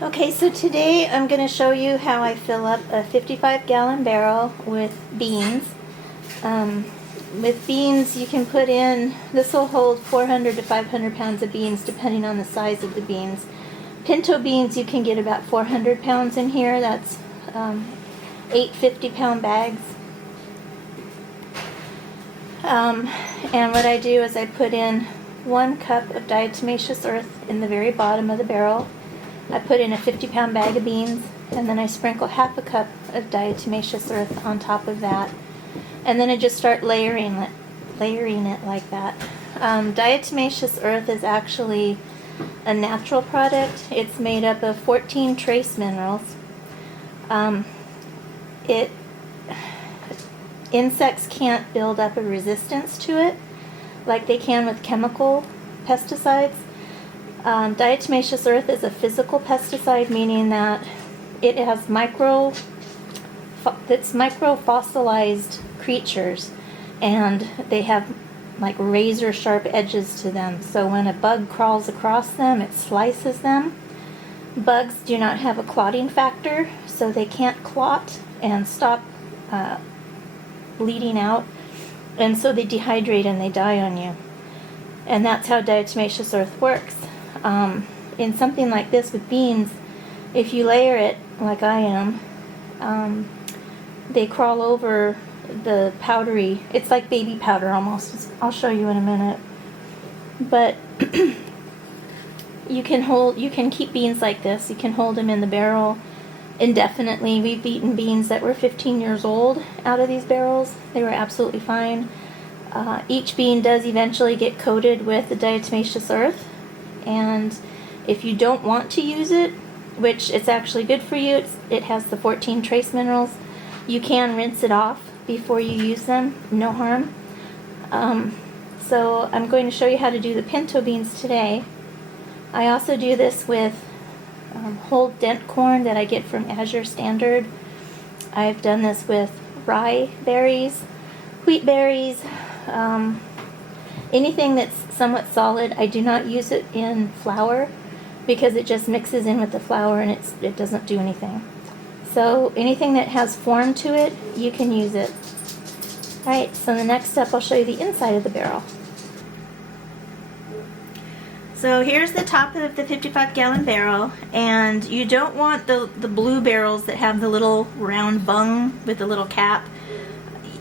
Okay, so today I'm going to show you how I fill up a 55-gallon barrel with beans. With beans, you can put in, this will hold 400 to 500 pounds of beans depending on the size of the beans. Pinto beans, you can get about 400 pounds in here. That's 8 50-pound bags. And what I do is I put in 1 cup of diatomaceous earth in the very bottom of the barrel. I put in a 50-pound bag of beans, and then I sprinkle half a cup of diatomaceous earth on top of that. And then I just start layering it like that. Diatomaceous earth is actually a natural product. It's made up of 14 trace minerals. Insects can't build up a resistance to it like they can with chemical pesticides. Diatomaceous earth is a physical pesticide, meaning that it's microfossilized creatures, and they have like razor sharp edges to them. So when a bug crawls across them, it slices them. Bugs do not have a clotting factor, so they can't clot and stop bleeding out, and so they dehydrate and they die on you. And that's how diatomaceous earth works. In something like this with beans, if you layer it like I am, they crawl over the powdery, it's like baby powder almost. I'll show you in a minute. But you can keep beans like this. You can hold them in the barrel indefinitely. We've eaten beans that were 15 years old out of these barrels. They were absolutely fine. Each bean does eventually get coated with the diatomaceous earth, and if you don't want to use it, which it's actually good for you, it has the 14 trace minerals, you can rinse it off before you use them, no harm. So I'm going to show you how to do the pinto beans today. I also do this with whole dent corn that I get from Azure Standard. I've done this with rye berries, wheat berries, anything that's somewhat solid. I do not use it in flour because it just mixes in with the flour and it doesn't do anything. So anything that has form to it, you can use it. Alright, so the next step, I'll show you the inside of the barrel. So here's the top of the 55-gallon barrel, and you don't want the blue barrels that have the little round bung with the little cap.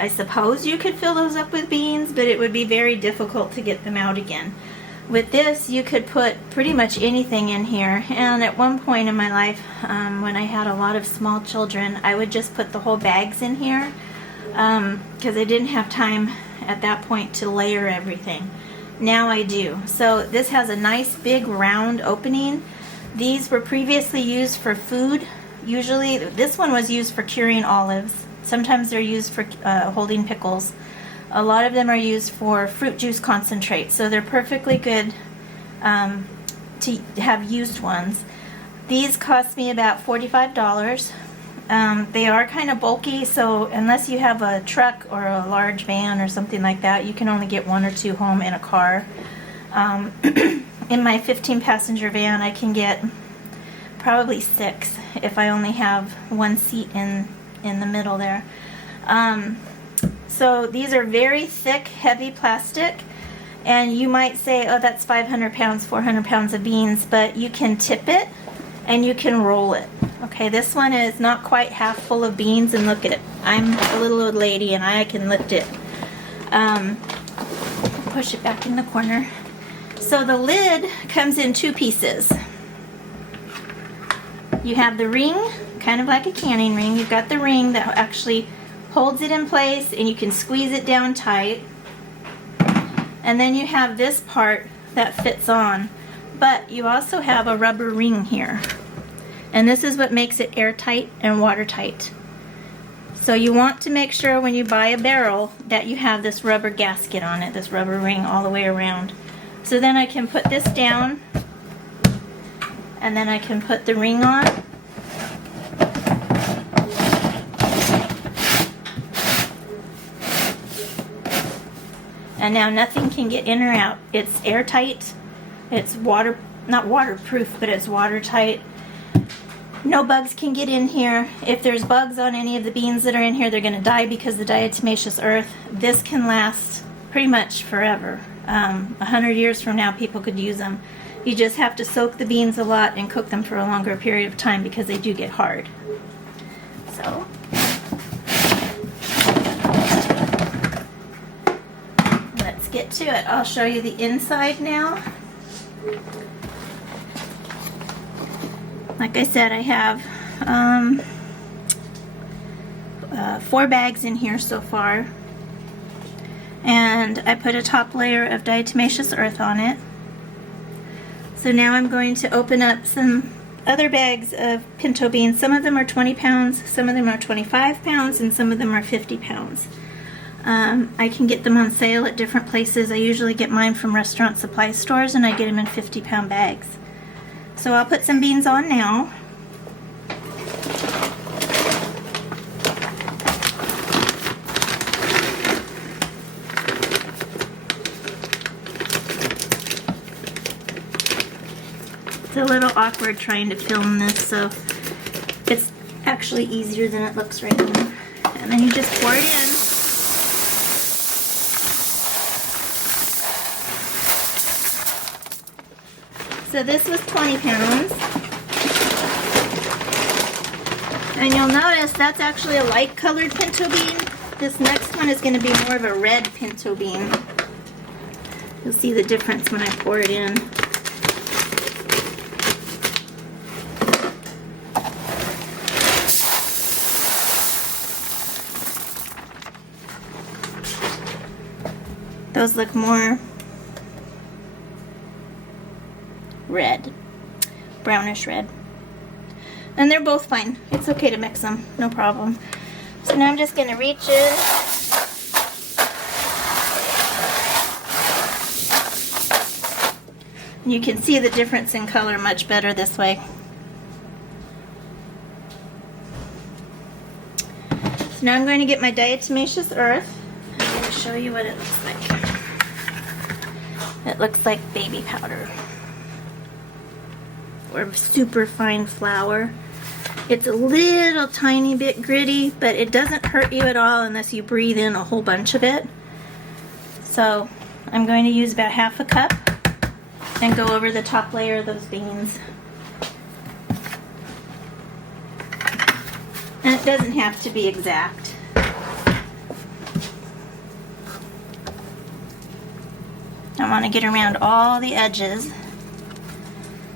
I suppose you could fill those up with beans, but it would be very difficult to get them out again. With this, you could put pretty much anything in here, and at one point in my life, when I had a lot of small children, I would just put the whole bags in here, because I didn't have time at that point to layer everything. Now I do. So this has a nice big round opening. These were previously used for food. Usually, this one was used for curing olives. Sometimes they're used for holding pickles. A lot of them are used for fruit juice concentrate, so they're perfectly good to have used ones. These cost me about $45. They are kind of bulky, so unless you have a truck or a large van or something like that, you can only get 1 or 2 home in a car. In my 15-passenger van, I can get probably 6 if I only have 1 seat in the middle there. So these are very thick, heavy plastic, and you might say, oh, that's 500 pounds, 400 pounds of beans, but you can tip it and you can roll it. Okay, this one is not quite half full of beans, and look at it. I'm a little old lady and I can lift it. Push it back in the corner. So the lid comes in 2 pieces. You have the ring, kind of like a canning ring. You've got the ring that actually holds it in place, and you can squeeze it down tight. And then you have this part that fits on, but you also have a rubber ring here. And this is what makes it airtight and watertight. So you want to make sure when you buy a barrel that you have this rubber gasket on it, this rubber ring all the way around. So then I can put this down, and then I can put the ring on. And now nothing can get in or out. It's airtight. It's not waterproof, but it's watertight. No bugs can get in here. If there's bugs on any of the beans that are in here, they're going to die because of the diatomaceous earth. This can last pretty much forever. 100 years from now, people could use them. You just have to soak the beans a lot and cook them for a longer period of time because they do get hard. So, let's get to it. I'll show you the inside now. Like I said, I have 4 bags in here so far, and I put a top layer of diatomaceous earth on it. So now I'm going to open up some other bags of pinto beans. Some of them are 20 pounds, some of them are 25 pounds, and some of them are 50 pounds. I can get them on sale at different places. I usually get mine from restaurant supply stores, and I get them in 50-pound bags. So I'll put some beans on now. It's a little awkward trying to film this, so it's actually easier than it looks right now. And then you just pour it in. So this was 20 pounds. And you'll notice that's actually a light colored pinto bean. This next one is going to be more of a red pinto bean. You'll see the difference when I pour it in. Those look more red, brownish red. And they're both fine. It's okay to mix them, no problem. So now I'm just going to reach in. You can see the difference in color much better this way. So now I'm going to get my diatomaceous earth. I'm going to show you what it looks like. It looks like baby powder or super fine flour. It's a little tiny bit gritty, but it doesn't hurt you at all unless you breathe in a whole bunch of it. So I'm going to use about half a cup and go over the top layer of those beans. And it doesn't have to be exact. I want to get around all the edges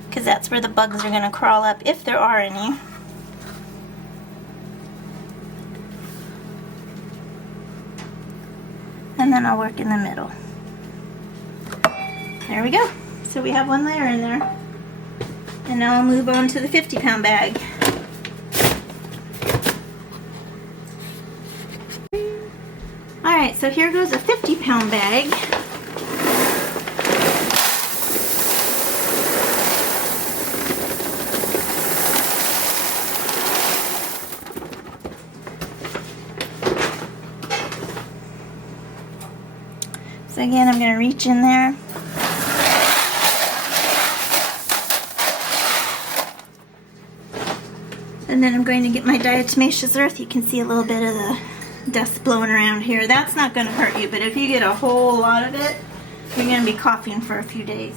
because that's where the bugs are going to crawl up, if there are any. And then I'll work in the middle. There we go. So we have one layer in there. And now I'll move on to the 50-pound bag. Alright, so here goes a 50-pound bag. So again, I'm going to reach in there. And then I'm going to get my diatomaceous earth. You can see a little bit of the dust blowing around here. That's not going to hurt you, but if you get a whole lot of it, you're going to be coughing for a few days.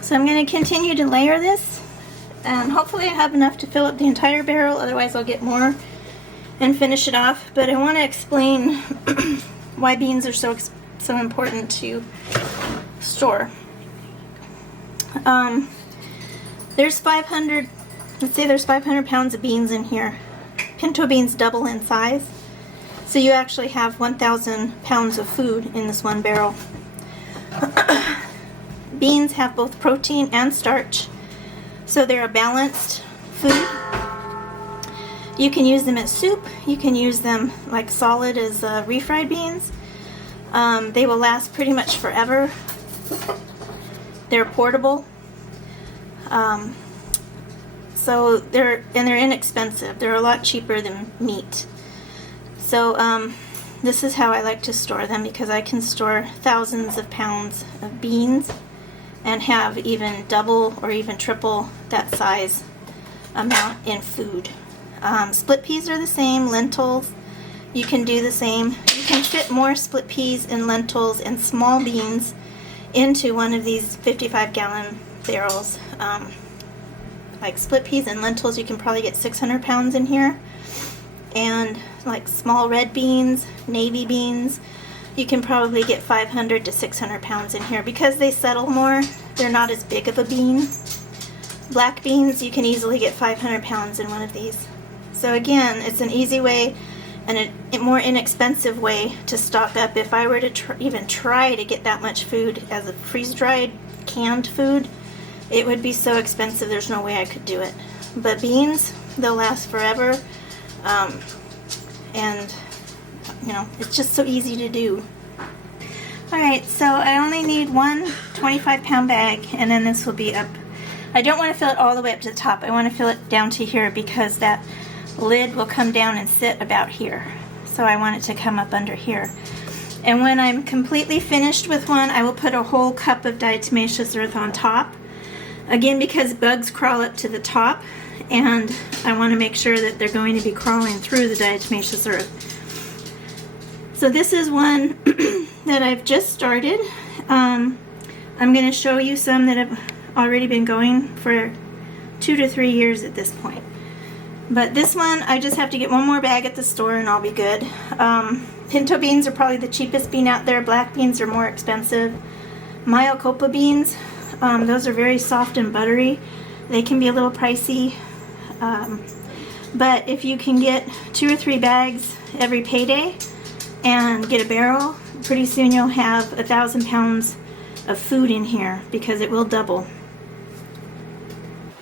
So I'm going to continue to layer this, and hopefully I have enough to fill up the entire barrel, otherwise I'll get more and finish it off. But I want to explain why beans are so important to store. There's 500, let's say there's 500 pounds of beans in here. Pinto beans double in size, so you actually have 1,000 pounds of food in this one barrel. Beans have both protein and starch, so they're a balanced food. You can use them as soup. You can use them like solid as refried beans. They will last pretty much forever. So they're inexpensive. They're a lot cheaper than meat. So this is how I like to store them, because I can store thousands of pounds of beans and have even double or even triple that size amount in food. Split peas are the same, lentils, you can do the same. You can fit more split peas and lentils and small beans into one of these 55-gallon barrels. Like split peas and lentils, you can probably get 600 pounds in here. And like small red beans, navy beans, you can probably get 500 to 600 pounds in here. Because they settle more, they're not as big of a bean. Black beans, you can easily get 500 pounds in one of these. So again, it's an easy way and a more inexpensive way to stock up. If I were to even try to get that much food as a freeze-dried canned food, it would be so expensive, there's no way I could do it. But beans, they'll last forever. And you know, it's just so easy to do. Alright, so I only need one 25-pound bag, and then this will be up. I don't want to fill it all the way up to the top. I want to fill it down to here, because that lid will come down and sit about here. So I want it to come up under here. And when I'm completely finished with one, I will put a whole cup of diatomaceous earth on top. Again, because bugs crawl up to the top, and I want to make sure that they're going to be crawling through the diatomaceous earth. So this is one that I've just started. I'm going to show you some that have already been going for 2 to 3 years at this point. But this one, I just have to get one more bag at the store and I'll be good. Pinto beans are probably the cheapest bean out there. Black beans are more expensive. Mayocopa beans, those are very soft and buttery. They can be a little pricey. But if you can get 2 or 3 bags every payday and get a barrel, pretty soon you'll have 1,000 pounds of food in here, because it will double.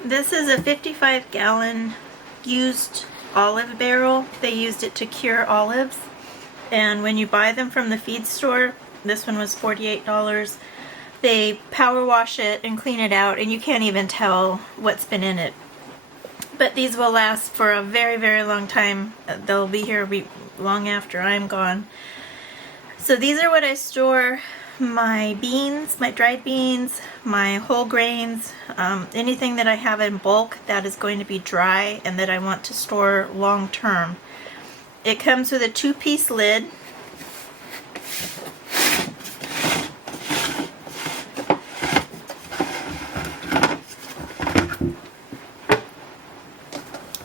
This is a 55-gallon used olive barrel. They used it to cure olives, and when you buy them from the feed store, this one was $48. They power wash it and clean it out, and you can't even tell what's been in it. But these will last for a very, very long time. They'll be here long after I'm gone. So these are what I store my beans, my dried beans, my whole grains, anything that I have in bulk that is going to be dry and that I want to store long term. It comes with a 2-piece lid.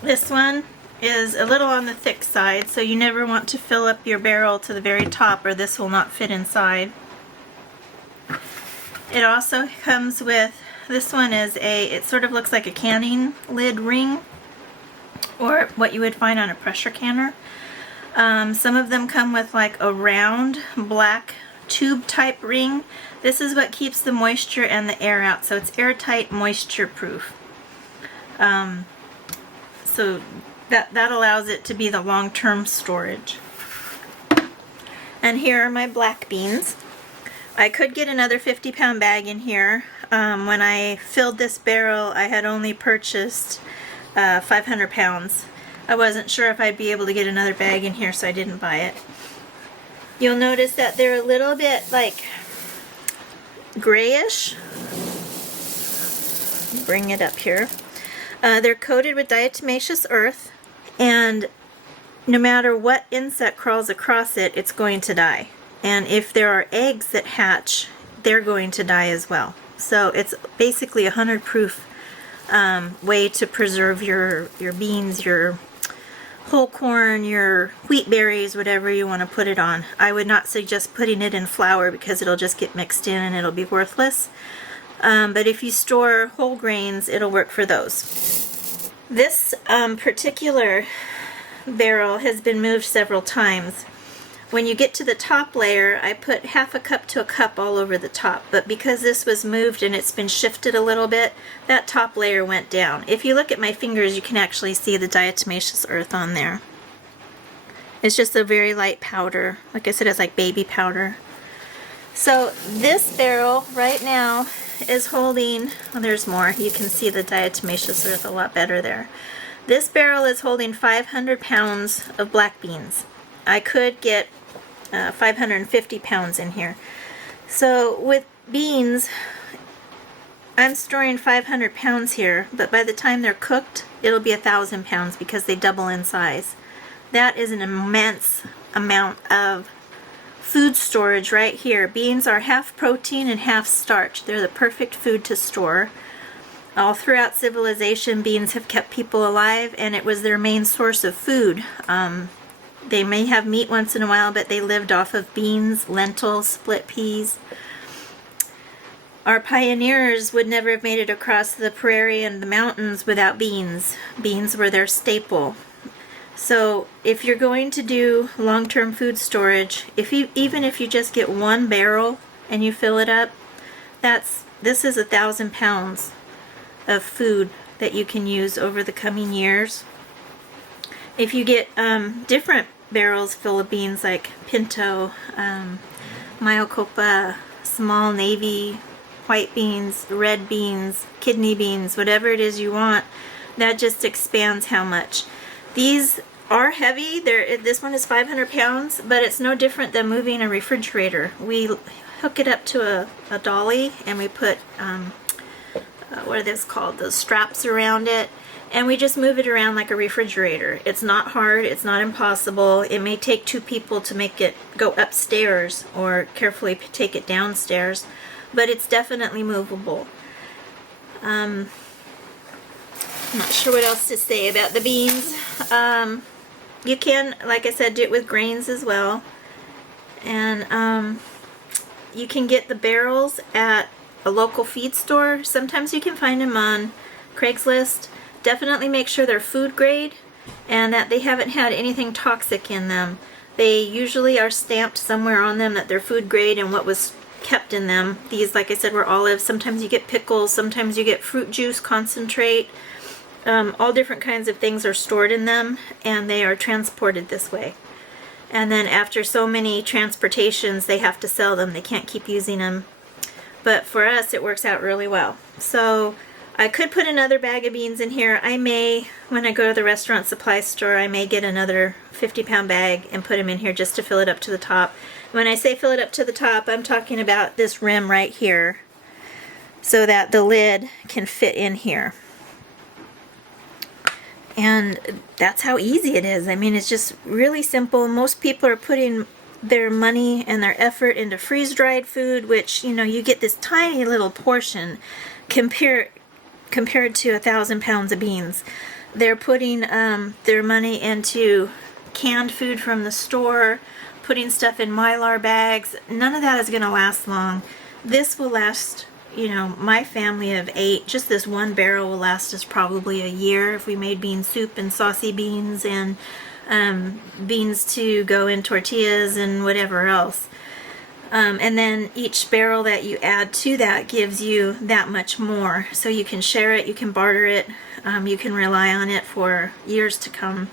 This one is a little on the thick side, so you never want to fill up your barrel to the very top, or this will not fit inside. It also comes with, this one is it sort of looks like a canning lid ring, or what you would find on a pressure canner. Some of them come with like a round black tube type ring. This is what keeps the moisture and the air out, so it's airtight, moisture proof. So that allows it to be the long-term storage. And here are my black beans. I could get another 50-pound bag in here. When I filled this barrel, I had only purchased 500 pounds. I wasn't sure if I'd be able to get another bag in here, so I didn't buy it. You'll notice that they're a little bit like grayish. Bring it up here. They're coated with diatomaceous earth, and no matter what insect crawls across it, it's going to die. And if there are eggs that hatch, they're going to die as well. So it's basically a 100-proof way to preserve your beans, your whole corn, your wheat berries, whatever you want to put it on. I would not suggest putting it in flour, because it'll just get mixed in and it'll be worthless. But if you store whole grains, it'll work for those. This particular barrel has been moved several times. When you get to the top layer, I put half a cup to a cup all over the top, but because this was moved and it's been shifted a little bit, that top layer went down. If you look at my fingers, you can actually see the diatomaceous earth on there. It's just a very light powder. Like I said, it's like baby powder. So this barrel right now is holding, well, there's more. You can see the diatomaceous earth a lot better there. This barrel is holding 500 pounds of black beans. I could get 550 pounds in here. So with beans, I'm storing 500 pounds here, but by the time they're cooked, it'll be 1,000 pounds because they double in size. That is an immense amount of food storage right here. Beans are half protein and half starch. They're the perfect food to store. All throughout civilization, beans have kept people alive, and it was their main source of food. They may have meat once in a while, but they lived off of beans, lentils, split peas. Our pioneers would never have made it across the prairie and the mountains without beans. Beans were their staple. So if you're going to do long-term food storage, even if you just get one barrel and you fill it up, this is 1,000 pounds of food that you can use over the coming years. If you get different barrels full of beans like pinto, Myocopa, small navy, white beans, red beans, kidney beans, whatever it is you want, that just expands how much. These are heavy. This one is 500 pounds, but it's no different than moving a refrigerator. We hook it up to a dolly, and we put, what are those called? Those straps around it, and we just move it around like a refrigerator. It's not hard. It's not impossible. It may take 2 people to make it go upstairs or carefully take it downstairs, but it's definitely movable. I'm not sure what else to say about the beans. You can, like I said, do it with grains as well. And you can get the barrels at a local feed store. Sometimes you can find them on Craigslist. Definitely make sure they're food grade and that they haven't had anything toxic in them. They usually are stamped somewhere on them that they're food grade and what was kept in them. These, like I said, were olives. Sometimes you get pickles. Sometimes you get fruit juice concentrate. All different kinds of things are stored in them, and they are transported this way. And then after so many transportations, they have to sell them. They can't keep using them. But for us, it works out really well. So I could put another bag of beans in here. I may, when I go to the restaurant supply store, I may get another 50-pound bag and put them in here just to fill it up to the top. When I say fill it up to the top, I'm talking about this rim right here so that the lid can fit in here. And that's how easy it is. I mean, it's just really simple. Most people are putting their money and their effort into freeze-dried food, which, you know, you get this tiny little portion compared to 1,000 pounds of beans. They're putting their money into canned food from the store, putting stuff in Mylar bags. None of that is going to last long. This will last, you know, my family of 8, just this one barrel will last us probably a year if we made bean soup and saucy beans and beans to go in tortillas and whatever else. And then each barrel that you add to that gives you that much more. So you can share it, you can barter it, you can rely on it for years to come.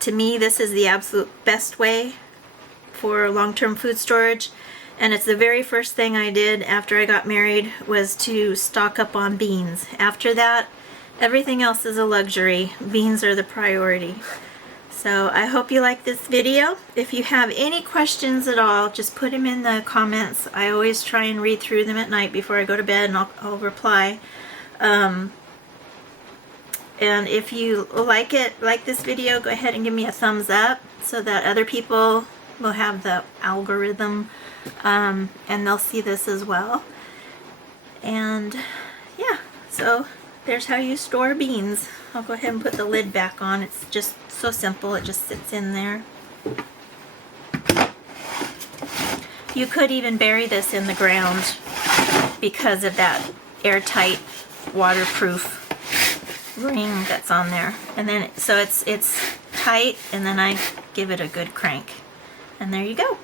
To me, this is the absolute best way for long-term food storage. And it's the very first thing I did after I got married was to stock up on beans. After that, everything else is a luxury. Beans are the priority. So I hope you like this video. If you have any questions at all, just put them in the comments. I always try and read through them at night before I go to bed, and I'll reply. And if you like this video, go ahead and give me a thumbs up so that other people will have the algorithm and they'll see this as well. And yeah, so there's how you store beans. I'll go ahead and put the lid back on. It's just so simple. It just sits in there. You could even bury this in the ground because of that airtight, waterproof ring that's on there. And then, so it's tight, and then I give it a good crank. And there you go.